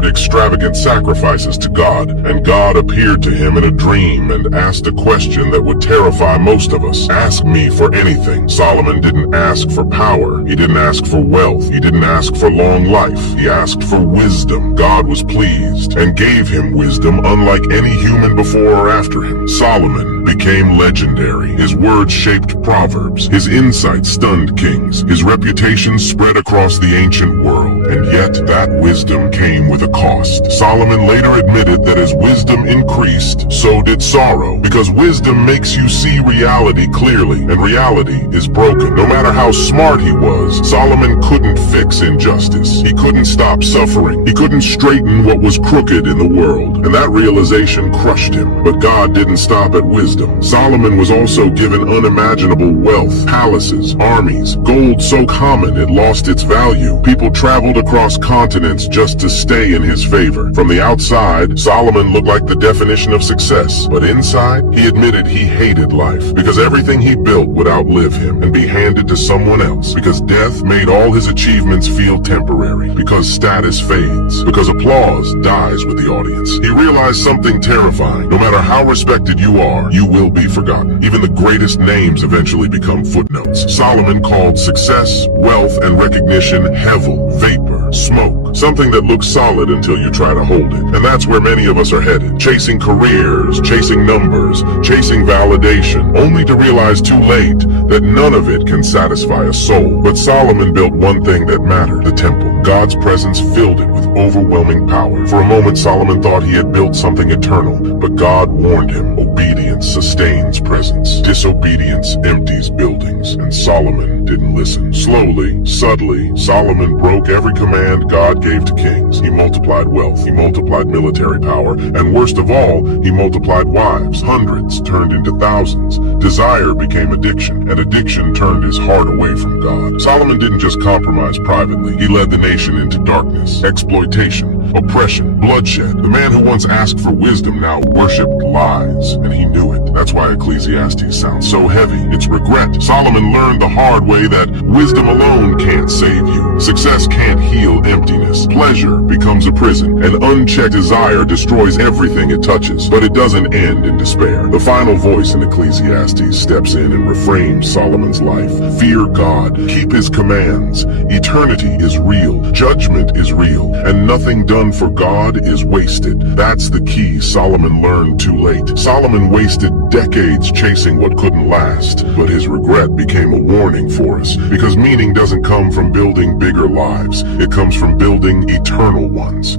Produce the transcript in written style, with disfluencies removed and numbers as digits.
offered extravagant sacrifices to God, and God appeared to him in a dream and asked a question that would terrify most of us. Ask me for anything. Solomon didn't ask for power. He didn't ask for wealth. He didn't ask for long life. He asked for wisdom. God was pleased and gave him wisdom unlike any human before or after him. Solomon became legendary. His words shaped proverbs. His insight stunned kings. His reputation spread across the ancient world. And yet that wisdom came with a cost. Solomon later admitted that as wisdom increased, so did sorrow. Because wisdom makes you see reality clearly, and reality is broken. No matter how smart he was, Solomon couldn't fix injustice. He couldn't stop suffering. He couldn't straighten what was crooked in the world. And that realization crushed him. But God didn't stop at wisdom. Solomon was also given unimaginable wealth, palaces, armies, gold so common it lost its value. People traveled across continents just to stay in his favor. From the outside, Solomon looked like the definition of success. But inside, he admitted he hated life, because everything he built would outlive him and be handed to someone else, because death made all his achievements feel temporary, because status fades, because applause dies with the audience. He realized something terrifying. No matter how respected you are, you will be forgotten. Even the greatest names eventually become footnotes. Solomon called success, wealth, and recognition hevel, vapor, smoke, something that looks solid until you try to hold it. And that's where many of us are headed, chasing careers, chasing numbers, chasing validation, only to realize too late that none of it can satisfy a soul. But Solomon built one thing that mattered, the temple. God's presence filled it with overwhelming power. For a moment, Solomon thought he had built something eternal, but God warned him, obedience sustains presence. Disobedience empties buildings, and Solomon didn't listen. Slowly, subtly, Solomon broke every command God gave to kings. He multiplied wealth, he multiplied military power, and worst of all, he multiplied wives. Hundreds turned into thousands. Desire became addiction, and addiction turned his heart away from God. Solomon didn't just compromise privately. He led the nation into darkness, exploitation, oppression, bloodshed. The man who once asked for wisdom now worshipped lies, and he knew it. That's why Ecclesiastes sounds so heavy. It's regret. Solomon learned the hard way that wisdom alone can't save you. Success can't heal emptiness. Pleasure becomes a prison, and unchecked desire destroys everything it touches. But it doesn't end in despair. The final voice in Ecclesiastes steps in and reframes Solomon's life. Fear God. Keep his commands. Eternity is real. Judgment is real. And nothing done for God is wasted. That's the key Solomon learned too late. Solomon wasted decades chasing what couldn't last. But his regret became a warning for us. Because meaning doesn't come from building bigger lives. It comes from building eternal ones.